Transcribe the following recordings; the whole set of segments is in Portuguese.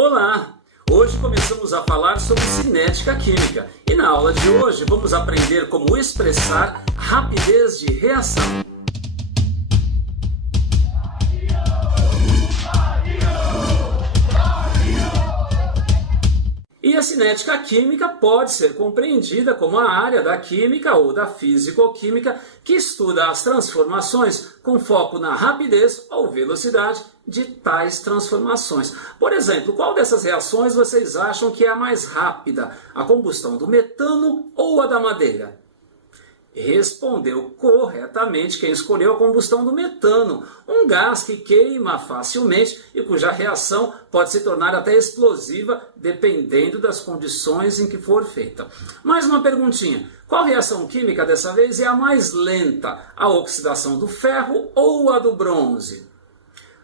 Olá! Hoje começamos a falar sobre cinética química e na aula de hoje vamos aprender como expressar rapidez de reação. E a cinética química pode ser compreendida como a área da química ou da físico-química que estuda as transformações com foco na rapidez ou velocidade de tais transformações. Por exemplo, qual dessas reações vocês acham que é a mais rápida? A combustão do metano ou a da madeira? Respondeu corretamente quem escolheu a combustão do metano, um gás que queima facilmente e cuja reação pode se tornar até explosiva dependendo das condições em que for feita. Mais uma perguntinha, qual reação química dessa vez é a mais lenta? A oxidação do ferro ou a do bronze?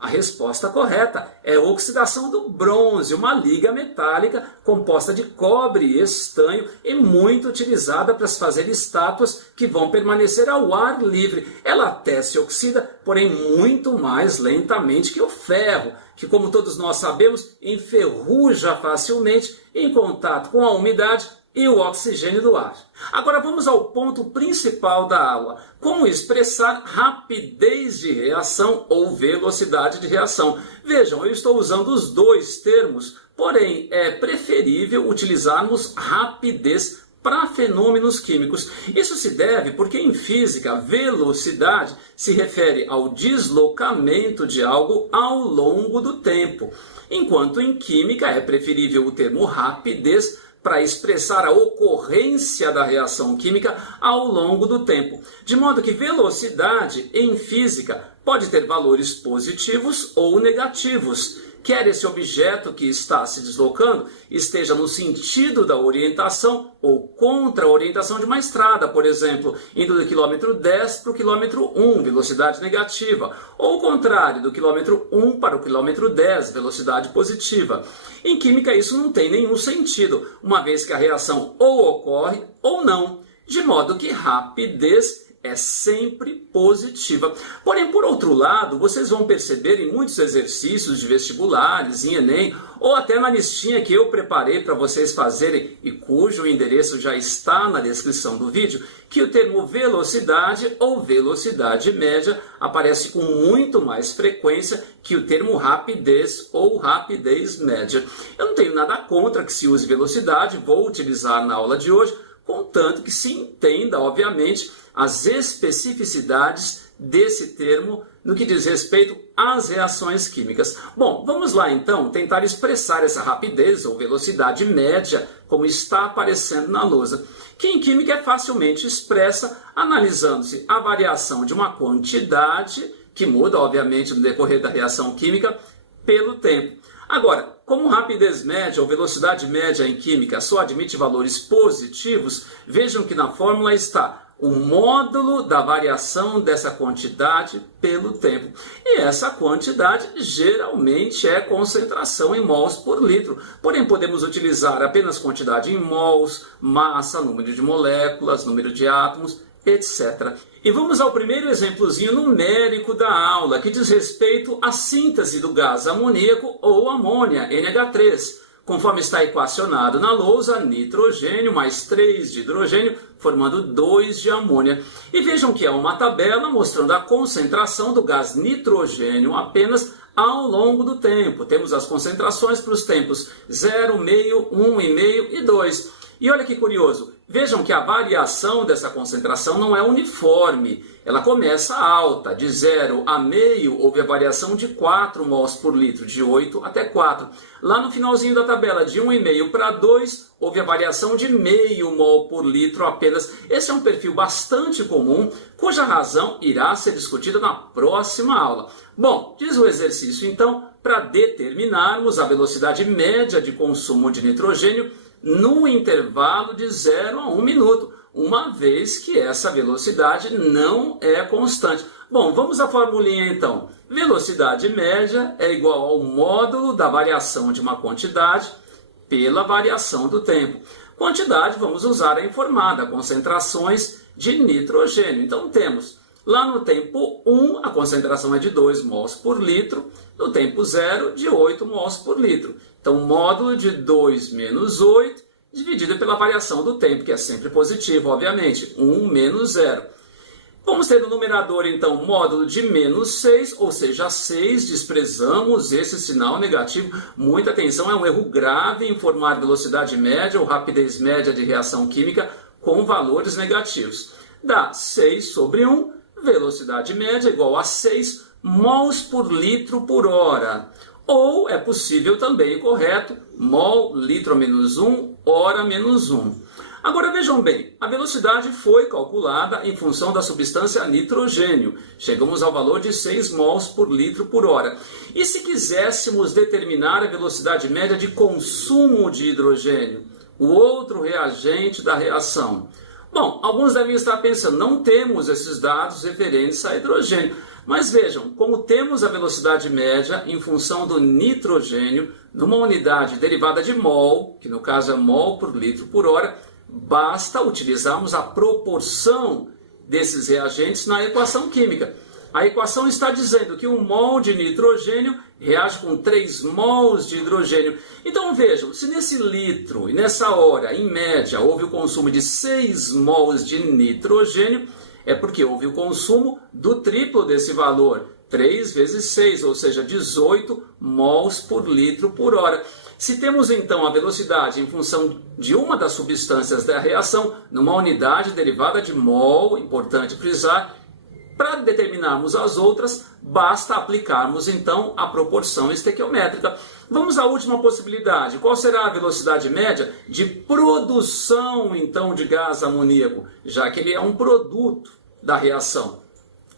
A resposta correta é a oxidação do bronze, uma liga metálica composta de cobre e estanho e muito utilizada para se fazer estátuas que vão permanecer ao ar livre. Ela até se oxida, porém muito mais lentamente que o ferro, que, como todos nós sabemos, enferruja facilmente em contato com a umidade e o oxigênio do ar. Agora vamos ao ponto principal da aula. Como expressar rapidez de reação ou velocidade de reação. Vejam, eu estou usando os dois termos, porém é preferível utilizarmos rapidez para fenômenos químicos. Isso se deve porque em física, velocidade se refere ao deslocamento de algo ao longo do tempo, enquanto em química é preferível o termo rapidez para expressar a ocorrência da reação química ao longo do tempo. De modo que velocidade, em física, pode ter valores positivos ou negativos. Quer esse objeto que está se deslocando esteja no sentido da orientação ou contra a orientação de uma estrada, por exemplo, indo do quilômetro 10 para o quilômetro 1, velocidade negativa, ou o contrário, do quilômetro 1 para o quilômetro 10, velocidade positiva. Em química isso não tem nenhum sentido, uma vez que a reação ou ocorre ou não, de modo que rapidez é sempre positiva. Porém, por outro lado, vocês vão perceber em muitos exercícios de vestibulares, em Enem, ou até na listinha que eu preparei para vocês fazerem e cujo endereço já está na descrição do vídeo, que o termo velocidade ou velocidade média aparece com muito mais frequência que o termo rapidez ou rapidez média. Eu não tenho nada contra que se use velocidade, vou utilizar na aula de hoje, contanto que se entenda, obviamente, as especificidades desse termo no que diz respeito às reações químicas. Bom, vamos lá então tentar expressar essa rapidez ou velocidade média como está aparecendo na lousa, que em química é facilmente expressa analisando-se a variação de uma quantidade, que muda obviamente no decorrer da reação química, pelo tempo. Agora, como rapidez média ou velocidade média em química só admite valores positivos, vejam que na fórmula está o módulo da variação dessa quantidade pelo tempo. E essa quantidade geralmente é concentração em mols por litro. Porém, podemos utilizar apenas quantidade em mols, massa, número de moléculas, número de átomos, etc. E vamos ao primeiro exemplozinho numérico da aula, que diz respeito à síntese do gás amoníaco ou amônia, NH3. Conforme está equacionado na lousa, nitrogênio mais 3 de hidrogênio, formando 2 de amônia. E vejam que é uma tabela mostrando a concentração do gás nitrogênio apenas ao longo do tempo. Temos as concentrações para os tempos 0, meio, 1,5 e 2. E olha que curioso, vejam que a variação dessa concentração não é uniforme. Ela começa alta, de 0 a meio houve a variação de 4 mols por litro, de 8 até 4. Lá no finalzinho da tabela, de 1,5 para 2, houve a variação de meio mol por litro apenas. Esse é um perfil bastante comum, cuja razão irá ser discutida na próxima aula. Bom, diz o exercício então, para determinarmos a velocidade média de consumo de nitrogênio no intervalo de 0 a 1 minuto, uma vez que essa velocidade não é constante. Bom, vamos à formulinha então. Velocidade média é igual ao módulo da variação de uma quantidade pela variação do tempo. Quantidade, vamos usar a informada, concentrações de nitrogênio. Então temos Lá no tempo 1, a concentração é de 2 mols por litro, no tempo 0, de 8 mols por litro. Então, módulo de 2 menos 8, dividido pela variação do tempo, que é sempre positivo, obviamente, 1 menos 0. Vamos ter no numerador, então, módulo de menos 6, ou seja, 6, desprezamos esse sinal negativo. Muita atenção, é um erro grave informar velocidade média ou rapidez média de reação química com valores negativos. Dá 6 sobre 1, velocidade média igual a 6 mols por litro por hora. Ou é possível também o correto, mol, litro menos 1, hora menos 1. Agora vejam bem, a velocidade foi calculada em função da substância nitrogênio. Chegamos ao valor de 6 mols por litro por hora. E se quiséssemos determinar a velocidade média de consumo de hidrogênio, o outro reagente da reação? Bom, alguns devem estar pensando, não temos esses dados referentes a hidrogênio. Mas vejam, como temos a velocidade média em função do nitrogênio, numa unidade derivada de mol, que no caso é mol por litro por hora, basta utilizarmos a proporção desses reagentes na equação química. A equação está dizendo que 1 mol de nitrogênio reage com 3 mols de hidrogênio. Então vejam, se nesse litro e nessa hora, em média, houve o consumo de 6 mols de nitrogênio, é porque houve o consumo do triplo desse valor, 3 vezes 6, ou seja, 18 mols por litro por hora. Se temos então a velocidade em função de uma das substâncias da reação, numa unidade derivada de mol, importante frisar, para determinarmos as outras, basta aplicarmos então a proporção estequiométrica. Vamos à última possibilidade. Qual será a velocidade média de produção então de gás amoníaco, já que ele é um produto da reação?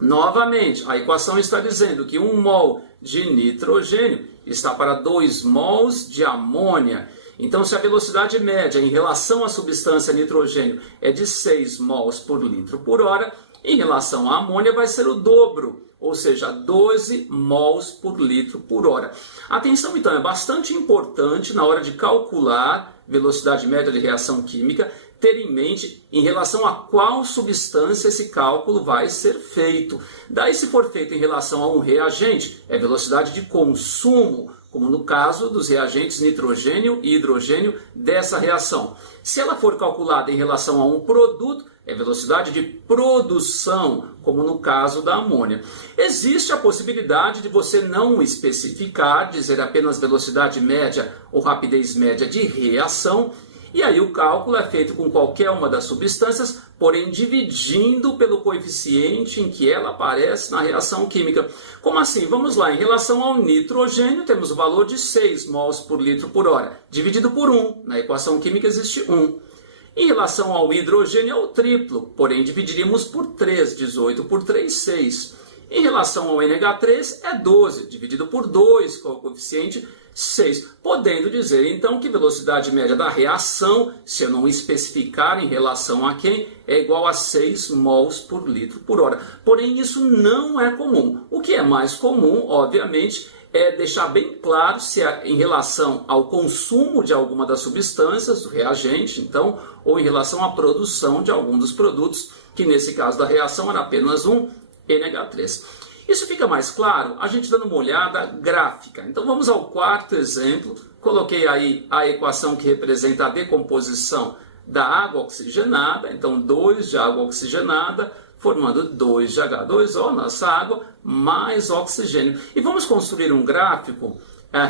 Novamente, a equação está dizendo que 1 mol de nitrogênio está para 2 mols de amônia. Então, se a velocidade média em relação à substância nitrogênio é de 6 mols por litro por hora, em relação à amônia vai ser o dobro, ou seja, 12 mols por litro por hora. Atenção, então, é bastante importante na hora de calcular velocidade média de reação química, ter em mente em relação a qual substância esse cálculo vai ser feito. Daí, se for feito em relação a um reagente, é velocidade de consumo, como no caso dos reagentes nitrogênio e hidrogênio dessa reação. Se ela for calculada em relação a um produto, é velocidade de produção, como no caso da amônia. Existe a possibilidade de você não especificar, dizer apenas velocidade média ou rapidez média de reação, e aí o cálculo é feito com qualquer uma das substâncias, porém dividindo pelo coeficiente em que ela aparece na reação química. Como assim? Vamos lá, em relação ao nitrogênio, temos o valor de 6 mols por litro por hora, dividido por 1. Na equação química existe 1. Em relação ao hidrogênio é o triplo, porém dividiríamos por 3, 18 por 3, 6. Em relação ao NH3 é 12, dividido por 2, com o coeficiente 6. Podendo dizer então que velocidade média da reação, se eu não especificar em relação a quem, é igual a 6 mols por litro por hora. Porém isso não é comum. O que é mais comum, obviamente, é deixar bem claro se é em relação ao consumo de alguma das substâncias, do reagente, então, ou em relação à produção de algum dos produtos, que nesse caso da reação era apenas um NH3. Isso fica mais claro a gente dando uma olhada gráfica. Então vamos ao quarto exemplo. Coloquei aí a equação que representa a decomposição da água oxigenada. Então 2 de água oxigenada formando 2 de H2O, nossa água, mais oxigênio. E vamos construir um gráfico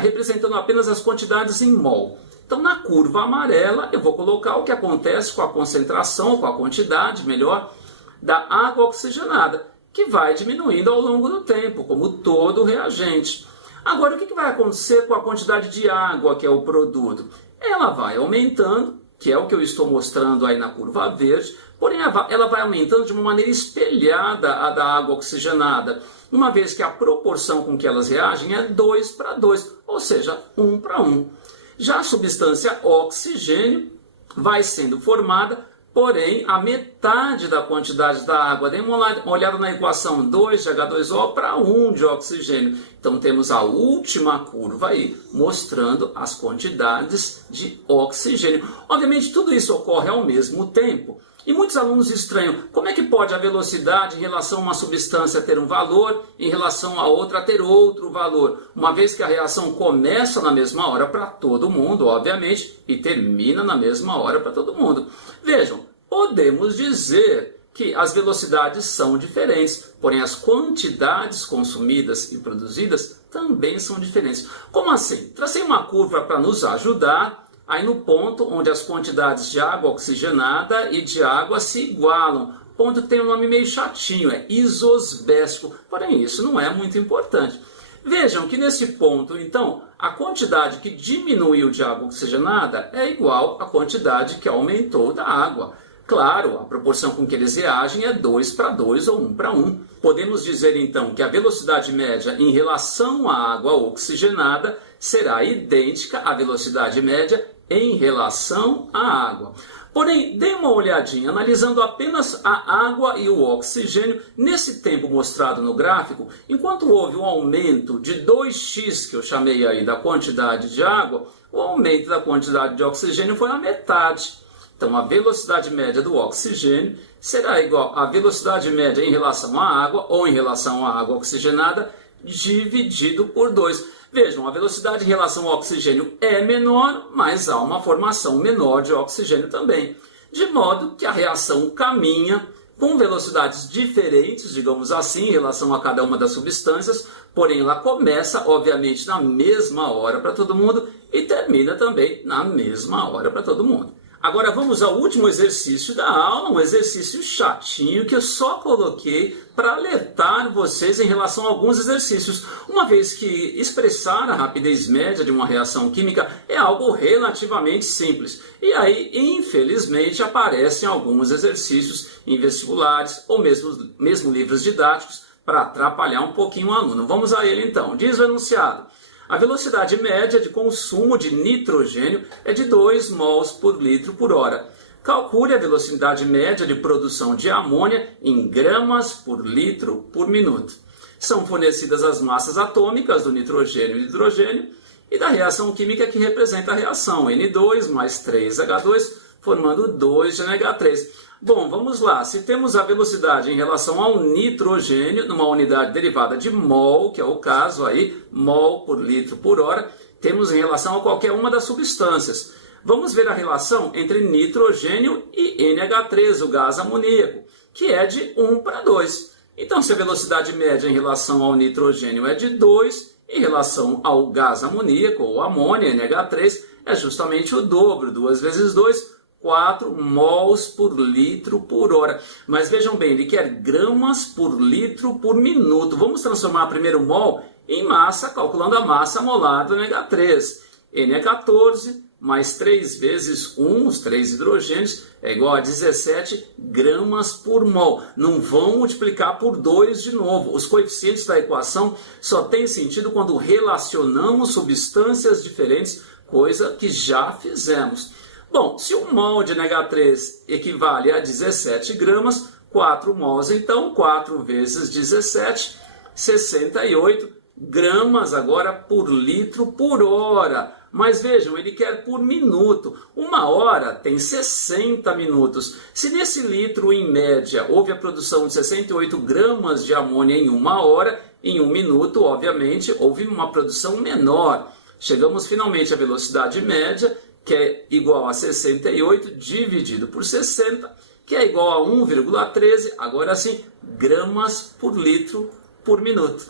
representando apenas as quantidades em mol. Então, na curva amarela, eu vou colocar o que acontece com a concentração, com a quantidade, melhor, da água oxigenada, que vai diminuindo ao longo do tempo, como todo reagente. Agora, o que vai acontecer com a quantidade de água, que é o produto? Ela vai aumentando, que é o que eu estou mostrando aí na curva verde, porém ela vai aumentando de uma maneira espelhada à da água oxigenada, uma vez que a proporção com que elas reagem é 2 para 2, ou seja, 1 para 1. Já a substância oxigênio vai sendo formada, porém a metade da quantidade da água. Dê uma olhada na equação, 2 de H2O para 1 de oxigênio. Então temos a última curva aí, mostrando as quantidades de oxigênio. Obviamente tudo isso ocorre ao mesmo tempo. E muitos alunos estranham, como é que pode a velocidade em relação a uma substância ter um valor, em relação a outra ter outro valor? Uma vez que a reação começa na mesma hora para todo mundo, obviamente, e termina na mesma hora para todo mundo. Vejam, podemos dizer que as velocidades são diferentes, porém as quantidades consumidas e produzidas também são diferentes. Como assim? Tracei uma curva para nos ajudar. Aí no ponto onde as quantidades de água oxigenada e de água se igualam. Ponto que tem um nome meio chatinho, é isosbéstico. Porém, isso não é muito importante. Vejam que nesse ponto, então, a quantidade que diminuiu de água oxigenada é igual à quantidade que aumentou da água. Claro, a proporção com que eles reagem é 2 para 2 ou 1 para 1. Podemos dizer, então, que a velocidade média em relação à água oxigenada será idêntica à velocidade média em relação à água. Porém, dê uma olhadinha, analisando apenas a água e o oxigênio, nesse tempo mostrado no gráfico, enquanto houve um aumento de 2x, que eu chamei aí da quantidade de água, o aumento da quantidade de oxigênio foi a metade. Então, a velocidade média do oxigênio será igual à velocidade média em relação à água, ou em relação à água oxigenada, dividido por 2. Vejam, a velocidade em relação ao oxigênio é menor, mas há uma formação menor de oxigênio também. De modo que a reação caminha com velocidades diferentes, digamos assim, em relação a cada uma das substâncias, porém ela começa, obviamente, na mesma hora para todo mundo e termina também na mesma hora para todo mundo. Agora vamos ao último exercício da aula, um exercício chatinho que eu só coloquei para alertar vocês em relação a alguns exercícios, uma vez que expressar a rapidez média de uma reação química é algo relativamente simples. E aí, infelizmente, aparecem alguns exercícios em vestibulares ou mesmo livros didáticos para atrapalhar um pouquinho o aluno. Vamos a ele então. Diz o enunciado. A velocidade média de consumo de nitrogênio é de 2 mols por litro por hora. Calcule a velocidade média de produção de amônia em gramas por litro por minuto. São fornecidas as massas atômicas do nitrogênio e do hidrogênio e da reação química que representa a reação N2 mais 3H2, formando 2 de NH3. Bom, vamos lá. Se temos a velocidade em relação ao nitrogênio, numa unidade derivada de mol, que é o caso aí, mol por litro por hora, temos em relação a qualquer uma das substâncias. Vamos ver a relação entre nitrogênio e NH3, o gás amoníaco, que é de 1 para 2. Então, se a velocidade média em relação ao nitrogênio é de 2, em relação ao gás amoníaco, ou amônia, NH3, é justamente o dobro, 2 vezes 2, 4 mols por litro por hora. Mas vejam bem, ele quer gramas por litro por minuto. Vamos transformar primeiro mol em massa, calculando a massa molar do NH3. N é 14, mais 3 vezes 1, os 3 hidrogênios, é igual a 17 gramas por mol. Não vão multiplicar por 2 de novo. Os coeficientes da equação só têm sentido quando relacionamos substâncias diferentes, coisa que já fizemos. Bom, se 1 mol de NH3 equivale a 17 gramas, 4 mols, então 4 vezes 17, 68 gramas agora por litro por hora. Mas vejam, ele quer por minuto. 1 hora tem 60 minutos. Se nesse litro, em média, houve a produção de 68 gramas de amônia em 1 hora, em 1 minuto, obviamente, houve uma produção menor. Chegamos finalmente à velocidade média, que é igual a 68 dividido por 60, que é igual a 1,13, agora sim, gramas por litro por minuto.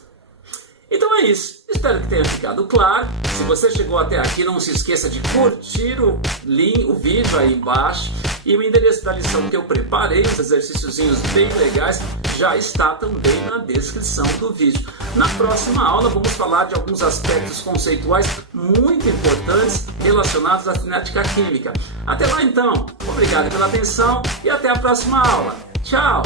Então é isso. Espero que tenha ficado claro. Se você chegou até aqui, não se esqueça de curtir o vídeo aí embaixo. E o endereço da lição que eu preparei, os exercíciozinhos bem legais, já está também na descrição do vídeo. Na próxima aula vamos falar de alguns aspectos conceituais muito importantes relacionados à cinética química. Até lá então, obrigado pela atenção e até a próxima aula. Tchau!